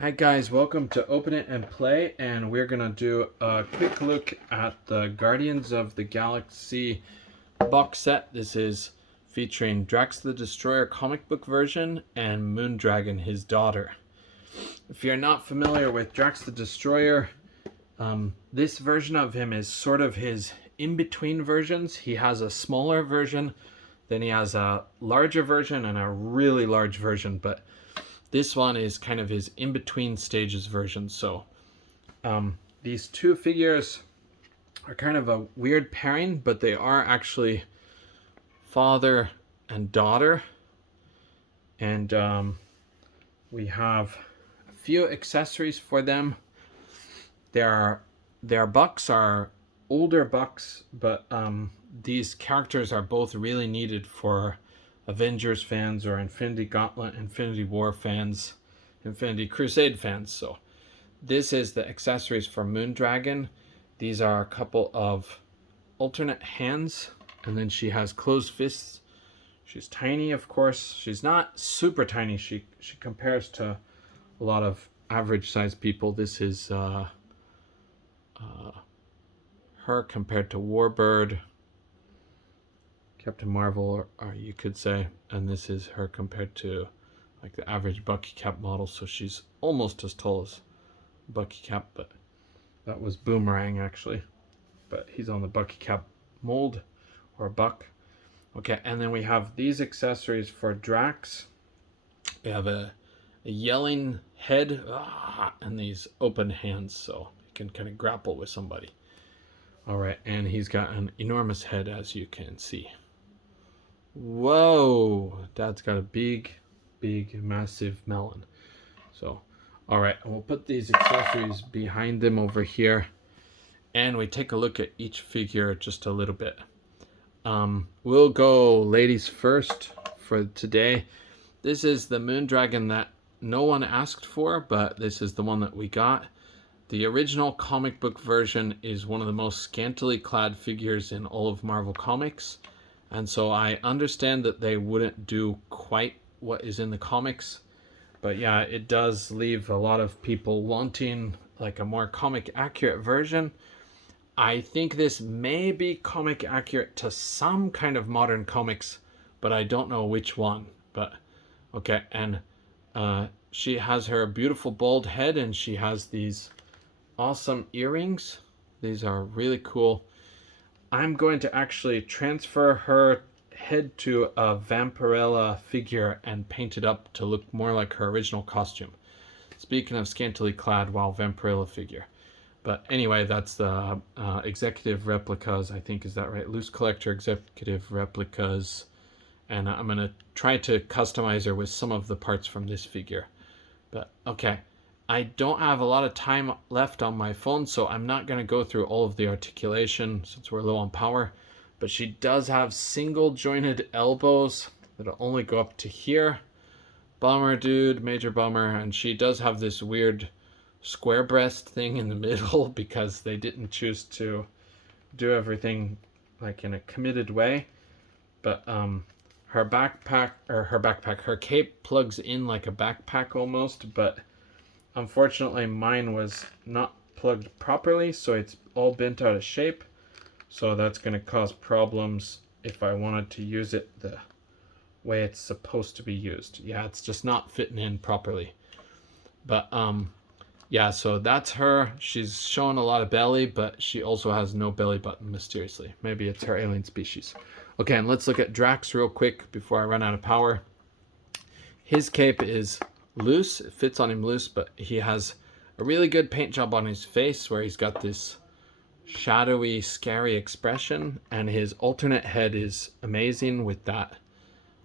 Hi guys, welcome to Open It and Play, and we're gonna do a quick look at the Guardians of the Galaxy box set. This is featuring Drax the Destroyer comic book version and Moondragon, his daughter. If you're not familiar with Drax the Destroyer, this version of him is sort of his in-between versions. He has a smaller version, then he has a larger version and a really large version, but this one is kind of his in-between stages version. So these two figures are kind of a weird pairing, but they are actually father and daughter. And we have a few accessories for them. Their bucks are older bucks, but these characters are both really needed for Avengers fans or Infinity Gauntlet, Infinity War fans, Infinity Crusade fans. So this is the accessories for Moondragon. These are a couple of alternate hands, and then she has closed fists. She's tiny, of course. She's not super tiny. She compares to a lot of average sized people. This is her compared to Warbird, Captain Marvel, or you could say, and this is her compared to like the average Bucky Cap model. So she's almost as tall as Bucky Cap, but that was Boomerang actually. But he's on the Bucky Cap mold, or Buck. Okay, and then we have these accessories for Drax. We have a yelling head and these open hands, so he can kind of grapple with somebody. All right, and he's got an enormous head, as you can see. Whoa, Dad's got a big, massive melon. So, all right, we'll put these accessories behind them over here, and we take a look at each figure just a little bit. We'll go ladies first for today. This is the Moondragon that no one asked for, but this is the one that we got. The original comic book version is one of the most scantily clad figures in all of Marvel Comics. And so I understand that they wouldn't do quite what is in the comics. But yeah, it does leave a lot of people wanting like a more comic accurate version. I think this may be comic accurate to some kind of modern comics, but I don't know which one. But okay, and she has her beautiful bald head, and she has these awesome earrings. These are really cool. I'm going to actually transfer her head to a Vampirella figure and paint it up to look more like her original costume. Speaking of scantily clad, wow, Vampirella figure. But anyway, that's the executive replicas, I think, is that right? Loose collector executive replicas. And I'm going to try to customize her with some of the parts from this figure. But okay, I don't have a lot of time left on my phone, so I'm not going to go through all of the articulation since we're low on power. But she does have single jointed elbows that'll only go up to here. Bummer dude, major bummer. And she does have this weird square breast thing in the middle because they didn't choose to do everything like in a committed way. But her cape plugs in like a backpack almost, but unfortunately mine was not plugged properly, so it's all bent out of shape. So that's going to cause problems if I wanted to use it the way it's supposed to be used. Yeah, it's just not fitting in properly. But yeah, so that's her. She's showing a lot of belly, but she also has no belly button mysteriously. Maybe it's her alien species. Okay, and let's look at Drax real quick before I run out of power. His cape is loose. It fits on him loose, but he has a really good paint job on his face where he's got this shadowy, scary expression, and his alternate head is amazing with that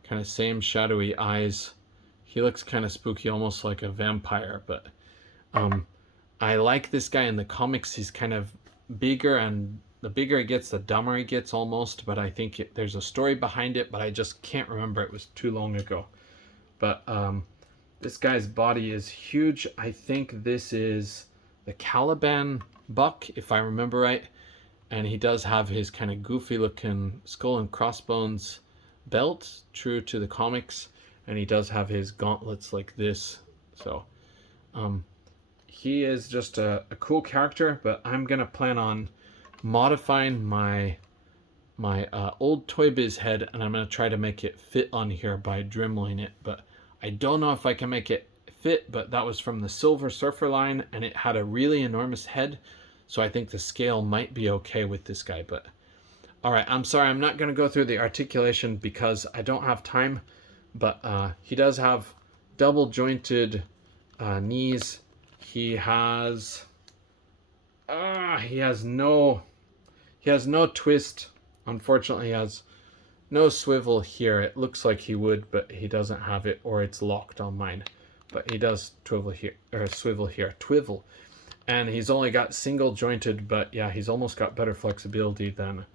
kind of same shadowy eyes. He looks kind of spooky, almost like a vampire, but I like this guy in the comics. He's kind of bigger, and the bigger he gets, the dumber he gets almost, but I think there's a story behind it, but I just can't remember. It was too long ago. But this guy's body is huge. I think this is the Caliban Buck, if I remember right. And he does have his kind of goofy looking skull and crossbones belt, true to the comics. And he does have his gauntlets like this. So He is just a cool character, but I'm gonna plan on modifying my old Toy Biz head, and I'm gonna try to make it fit on here by dremeling it. But I don't know if I can make it fit. But that was from the Silver Surfer line, and it had a really enormous head, so I think the scale might be okay with this guy. But all right, I'm sorry, I'm not gonna go through the articulation because I don't have time. But he does have double jointed knees. He has no twist. Unfortunately, he has no swivel here. It looks like he would, but he doesn't have it, or it's locked on mine. But he does swivel here, twivel. And he's only got single jointed, but yeah, he's almost got better flexibility than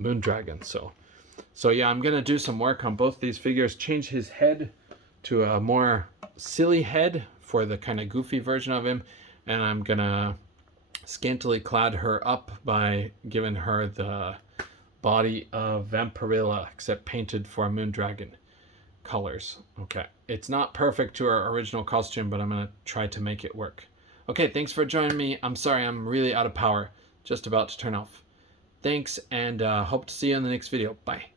Moondragon. So yeah, I'm gonna do some work on both these figures, change his head to a more silly head for the kind of goofy version of him, and I'm gonna scantily clad her up by giving her the body of Vampirilla, except painted for Moondragon colors. Okay, it's not perfect to our original costume, but I'm gonna try to make it work. Okay, thanks for joining me. I'm sorry, I'm really out of power, just about to turn off. Thanks, and hope to see you in the next video. Bye.